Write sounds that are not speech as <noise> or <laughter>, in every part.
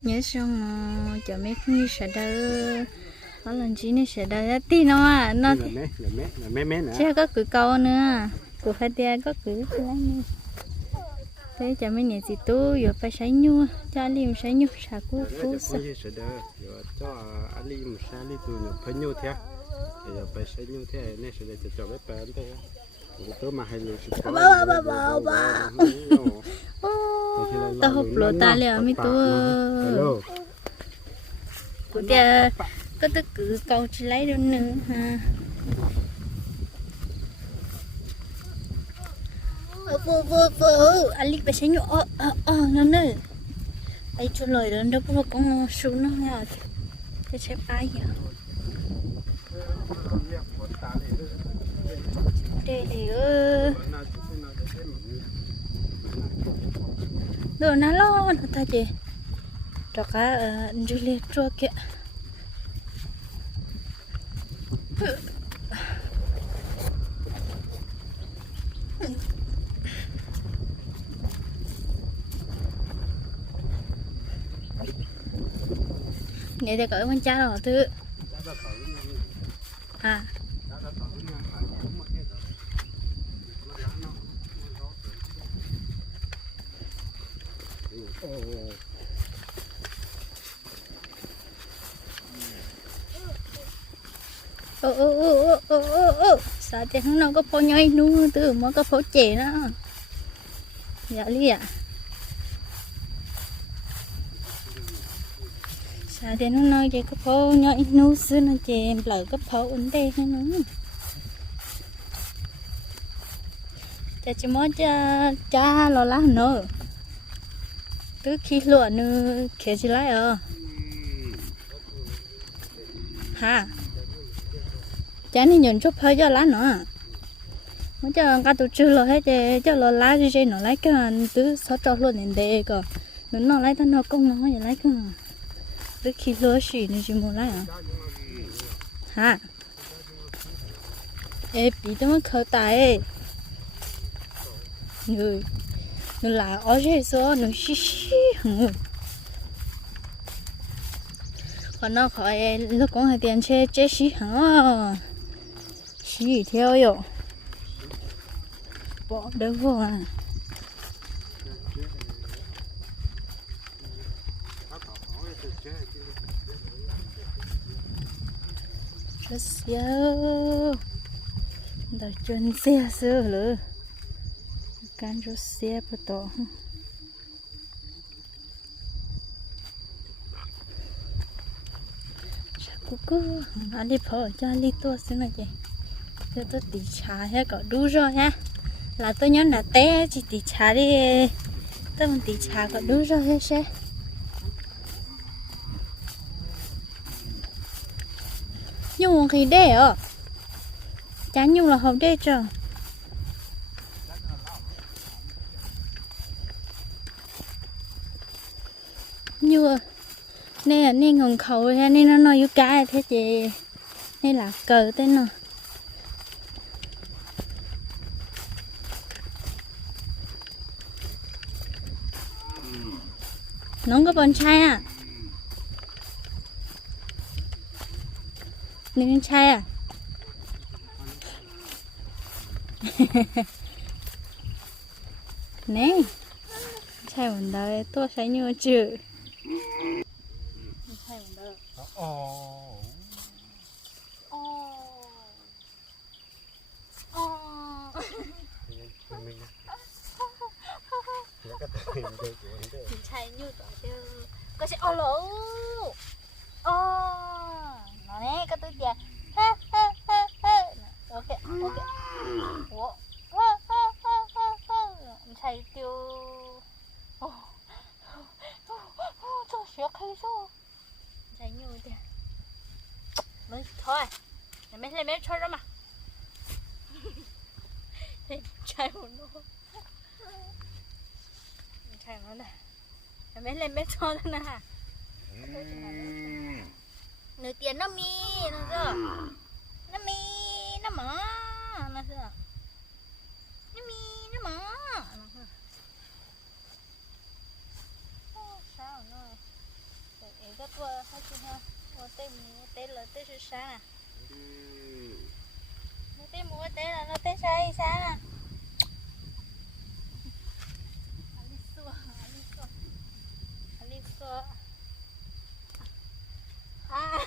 nhớ xong chờ mấy khi sợ đỡ có lần chỉ nên sợ đỡ tí nó à nó nữa chứ có cử câu nữa của phải tia có cử nữa thế chờ mấy nhà gì tu rồi phải sấy nhu cho liềm sấy nhu xả cú Rồi cú cho sợ sẽ đỡ rồi cho một sa ali tu nhập phải nhiêu thế thì giờ phải sẽ nhiêu thế nên sẽ để cho bé bé thế rồi tôi mà hay lười sẽ ba ba ba ba tao hộp lộ ta liền mi tu hello của tia có tức cử câu chỉ lấy được nữa ha vô vô vô ali phải sấy nhu ờ ờ ờ nó nữa ai cho lời đó đâu có con xuống nó nghe cái xếp ai vậy đây thì ơ Ừ. đồ nó lo, nó ta chị cho cá ờ Juliet chua kìa. Nghe thì cỡ con cha rồi thứ. À ô ô ô ô ô ô ô sao thì hắn có phố nhoi nu từ mà có phố chè nó dạ li à sao thì nó nói chỉ có phố nhoi nu xưa nó chè, em lỡ có phố ổn đây nó cha chỉ muốn cha cha lo lá nữa từ khi lụa nữa kia chỉ lại ờ ha chán nên nhận chút hơi cho lá nữa à. mới cho các tổ chức lo hết cho cho lo lá gì nó lấy cái anh tứ sáu cho luôn đến đây cơ. Nó nó lấy thân nó công nó vậy lấy cơ. Rất khi lo xì nó chỉ muốn lấy à. Ha ê, bị tao mất khởi tài người người là ở dưới số nó xí xí hùng. Còn nó khỏi, lúc cũng hay tiền chơi chơi xí hả chỉ theo yo bỏ đỡ vô à rất xíu đợi chân xe sơ nữa can cho xe bắt đầu cú cứ anh đi phở cho anh đi tua xin là chị cho tôi tí trà hết, có đủ rồi ha. Là tôi nhớ là té chỉ tí trà đi. Tôi muốn tí trà có đủ rồi hết sẽ nhung khi đẻ ở chả nhung là học đẻ chưa? Như nên là nên ngần khẩu nên nó nói yêu cái thế chị. Nên là cờ tên nào? น้องก็บอลใช่อะนี่เป็ช่อะนี่ใช่เหมือนเดิมตัวใช้เนื้อจืดใช่เหมือนเดิมอ๋ออ๋ออ๋อ chạy như đó chứ có sẽ ô lỗ. Ô nó nè có tôi chè ha ha ha ha. Ok ok. Ủa? Ha ha ha ha ha. Chạy tiêu ô ô ô ô, tôi sẽ khai số chạy như thế. Mới thôi. Mấy lên mấy chơi đó mà. <laughs> Chạy một nó chạy nó này mấy lên mấy cho nào nửa tiền nó mi nó chưa? Nó mi nó mở. Nó chưa? Nó mi nó mở. Nó chưa. Ô, sao nó tê mua tê là tê sẽ sáng à? Nó tê mua tê là nó tê say sáng à <laughs> À.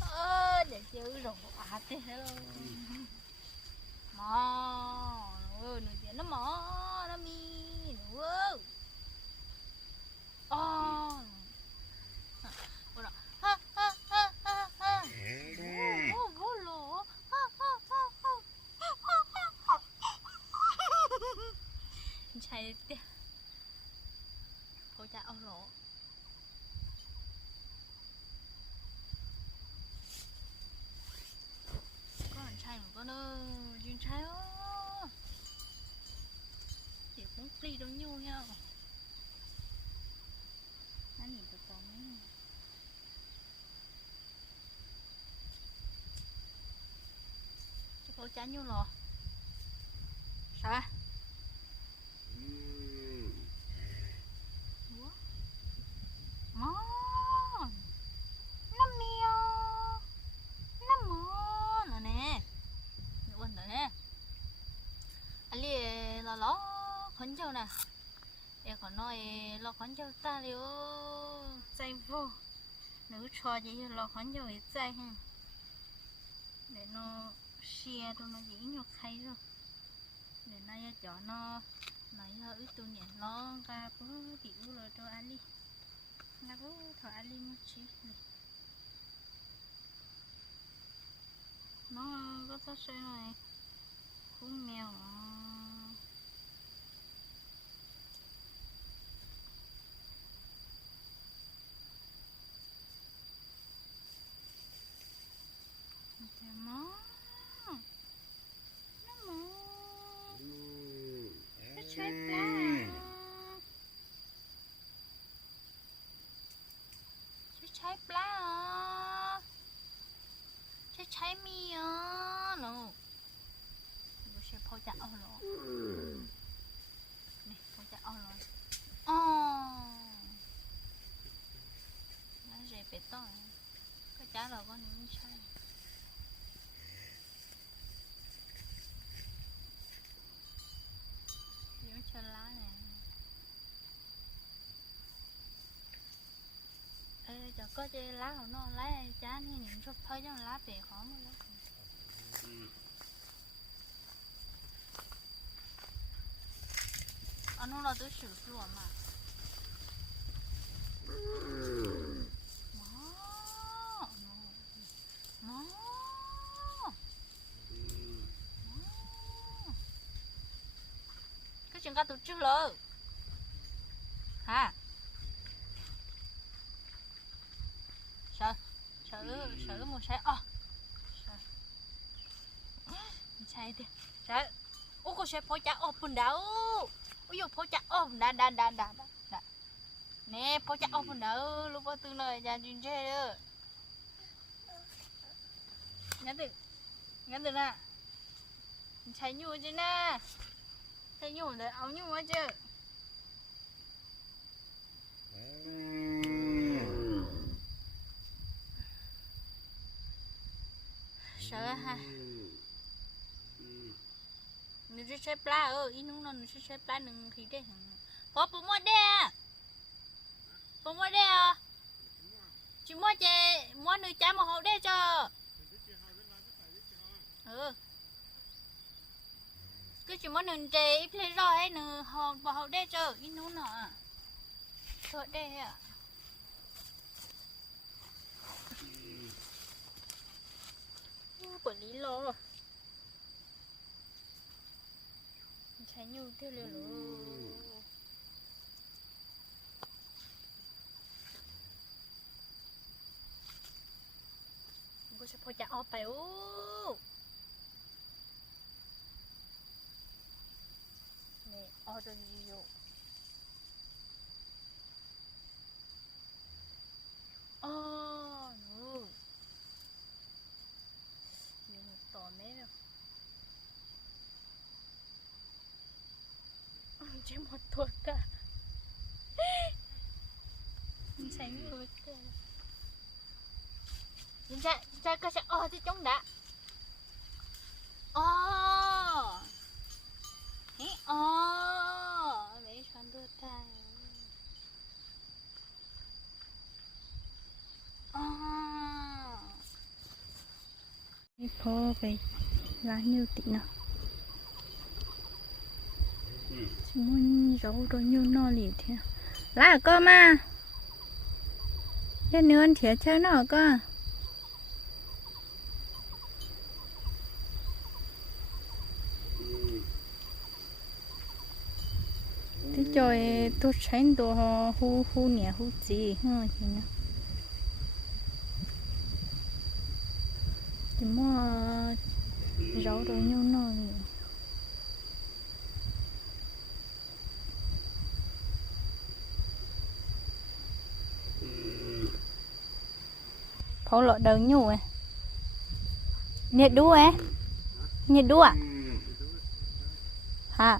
Ơ, để chữ rồi ạt thế luôn. Nè. Anh li là ló khẩn châu nè. Em còn nói lo khẩn châu ta liu Chay vô. Nữ cho gì lo khẩn châu ha. Để nó share cho nó dễ nhọc khay rồi. Để nay cho nó nãy giờ ít tu nhẹ lo ra bố tiểu rồi cho Ali. Nga bố thọ Ali một chi nó có tất xe này cũng mèo Nó mó Nó mó Ừ. Nó chơi plá Chơi chơi plá à Chơi chơi mi à Nó Nó sẽ phô chả ô lỗ Nè phô chả ô lỗ Ồ Nó rẻ bê tông Có chả là con những chơi Giống chơi lá nè Ê, cho có chơi lá của nó lá chán như những chút thôi chứ lá bể khó mà à nó là tôi sử dụng mà. Cái chuyện cá tổ chức lỡ hả sợ sợ một sai à sợ sai đi. Sợ ô cô sẽ phô chả open đâu ôi dồi phô chả open đã đã đã đã đã nè phô chả open đâu lúc đó từ nơi nhà chuyên chơi đó. Nhắn từ nhắn từ nè chạy nhu chứ nè chạy nhu để áo nhu quá chứ. Sợ ha nữ mua à? mua à? mua chè, mua nữ trái một hộp đê cho. Ừ. Cứ chỉ mua nữ chè, ít lấy rồi ấy nữ hộp một hộp đê cho ít lúc nào thôi à. quản lý lo. Trái nhu tiêu liều lố có sẽ phải trả phải ô nè ở đây nhiều Oh, no. Nhiều một tò mé rồi. Chỉ một tuột cả. Mình sánh một cả. nhìn cha cha có sẽ ô thì chống đã. Ô, Ý, ô, mấy con đưa tay. Ô, đi phố về lá nhiêu tí nào muốn giấu rồi nhiều nó liền thế. Lá cơ mà. Cái nướng thiệt chơi nó cơ. Thế trời, tôi tránh đồ họ hú hu nhẹ hú gì ha chị nó chỉ mua ờ, rau đồ nhiều nó liền phố lộ đơn nhu ấy nhiệt đu à? Nhiệt đu à? à? Hả?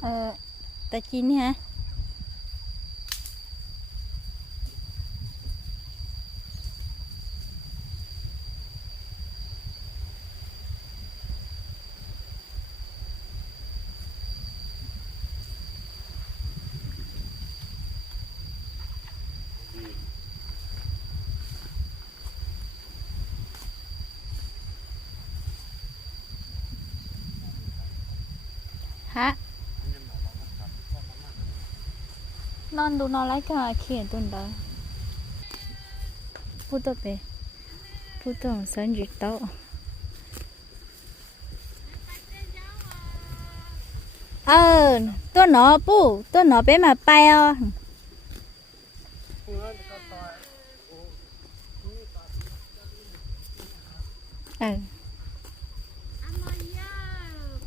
Ờ ta chín hả hả non đồ nó lấy cái kia tuần đó. Phụ tô về. Phụ tô sinh nhật đó ờ tôi nó bu tôi nó bé mà bay à. Ờ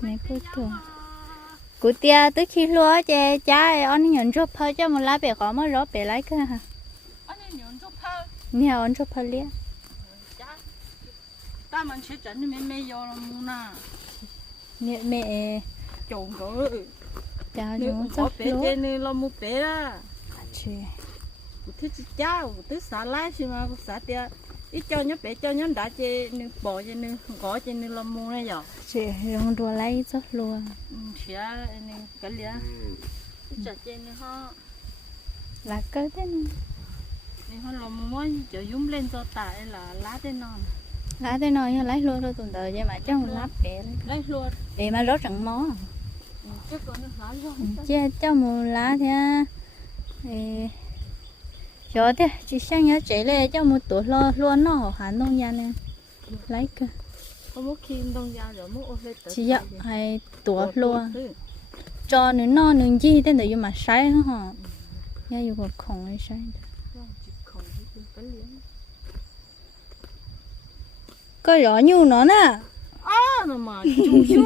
này phụ tô cụ tia tới khi lúa chè trái ông nhận rốt phơi cho một lá bể có một rốt bể lấy cơ hả ông nhận rốt phơi nhiều ông rốt phơi lia ta mình sẽ chỉnh mẹ mẹ vô là mua na mẹ mẹ chồng cỡ chào chúng sắp bể trên này là mua bể đó chị cụ thích cháo cụ thích xả lái chứ mà cụ xả tia ít cho nhớ bé cho nhớ đã chơi nên bỏ trên nên gõ trên nên là mua này giờ chị dùng đùa lấy rất luôn. Thì nên cái lia. Chặt trên nên họ là cơ thế này. Nên họ làm mua cho dùng lên cho tại là lá trên non. Lá thế nói lấy luôn rồi tuần tới vậy mà cho một lá bể lấy luôn. Bể mà rót chẳng mó. Chứ còn nó hả rồi chứ cho một lá thế giờ thế chị sang nhớ chạy lên cho một tuổi lo luôn nó ở hà nông gia nè. Lấy cơ. Chị dạ hay tuổi luôn cho nó no nó gì thế để mà sai hả nhớ dùng một khổng để sai có rõ như nó nè. À mà chung chưa?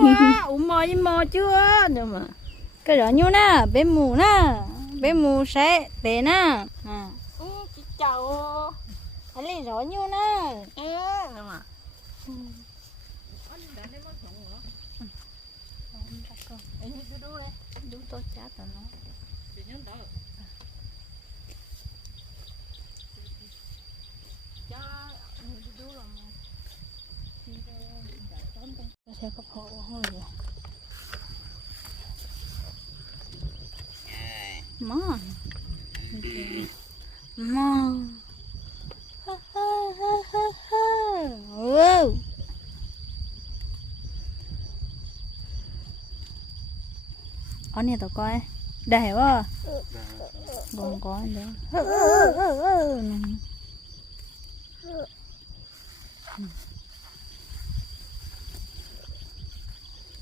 Ủng mò gì mò chưa? Được mà. Cái rõ như nè bé mù nè. Bé mù sẽ bé nè. À ừ chào anh lấy rõ như nè ừ. Mà anh đi đu đây. Đu tôi chát tao nó. Sẽ có hộ thôi rồi mò mò ha ha ha ha ha wow. Ở này tao coi. Đầy quá còn có nữa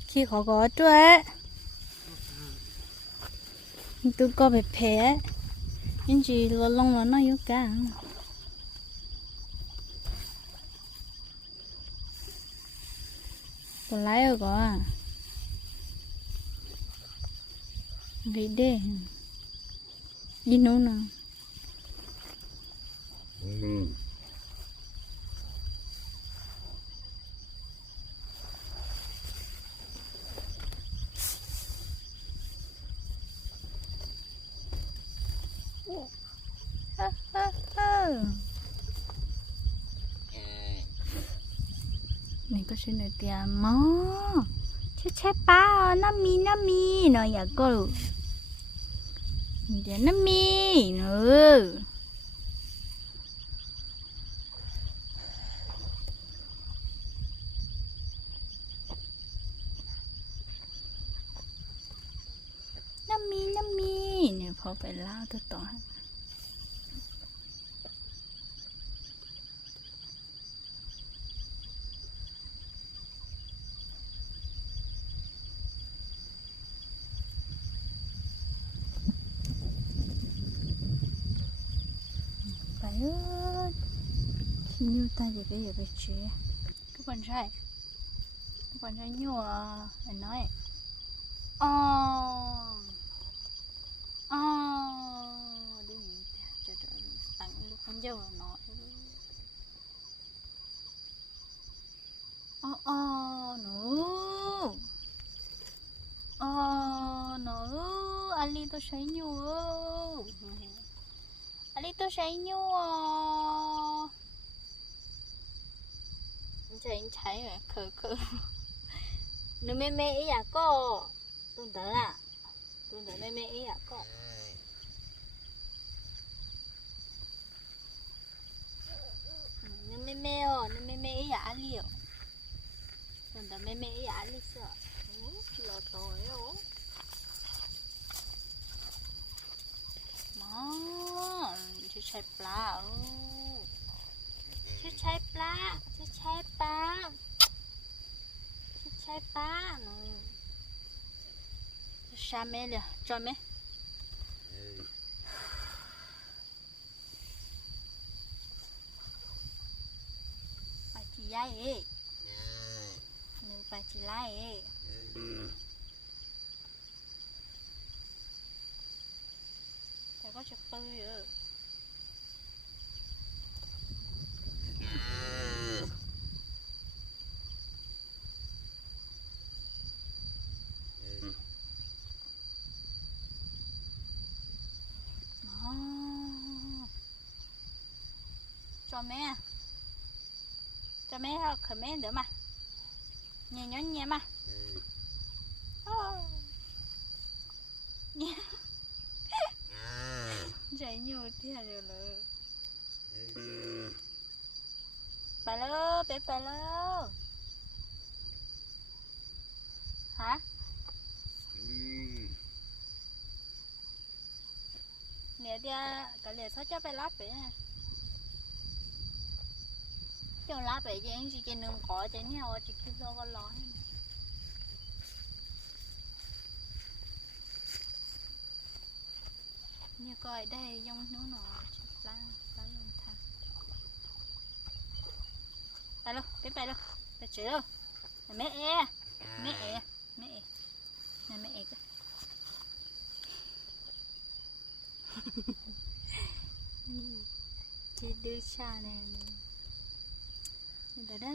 khi khó có chưa ấy. Tôi có bị phê nhưng chỉ lo lông là nó yếu cả. Còn lái ở có à. Đi đi đi nấu nào mình có xin được tiền mò chết chết ba nó mi nó mi nó ya cô để nó mi nữa nó mi nó mi nè phò phải lao tôi tỏ phải ơi như ta về cái gì cái chị? Cái bạn trai cái bạn trai nhiều à anh nói. Ờ. Ờ. Đi nhỉ trời trời tặng lúc không dâu là nói. Ờ ờ nữa ờ nữa Ali, tôi thấy nhiều Ali, tôi thấy nhiều chạy chạy mà khờ khờ. Nó mê mê ý à cô tôi tớ là tôi tớ mẹ mẹ ấy à cô nó mẹ mẹ ồ nó mẹ mẹ ấy à liệu tôi tớ mẹ mẹ ấy à liệu à, sợ. Lo rồi ồ nó chứ chạy plá ồ chứ chạy plá chứ chạy plá sai pa nó xa mê liền cho mê bà chị dai ấy nữ bà chị lai phải có chụp bơ rồi Đó cho mẹ. Cho mẹ học khởi mẹ nữa mà. Nhẹ nhõn nhẹ mà. <laughs> Nhẹ chạy nhiều thì rồi lỡ bà lơ bé bà lơ hả? Nè đi cái lệ sao cho bé lá bé เจ้รับไปเจ๊งสิเจนึงขอจะเนี่ยจะคิดเราก็ร้อนเนี่ยก็ได้ยงนู้นหน่อยล้างล้างลงทางไปเลยไปไปเลยไปเฉยเลยแม่เอแม่เอแม่เอนั่นแม่เอก็คิดดูชาแนล đó đó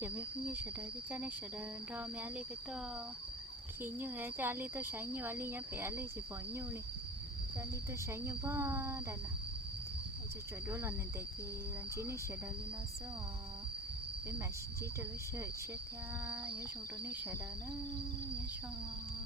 giờ mình cũng như sợ đời cho cha nên sợ đời đó mẹ ali phải to khi như thế cho ali tôi sáng như ali nhá bé ali chỉ bỏ nhiều này cho ali tôi sáng như quá đây nè cho chuyện đôi lần này để chị lần chỉ này sợ đời đi nó sợ với mẹ chỉ cho lúc sợ chết theo nhớ xong tôi này sợ đời nữa nhớ xong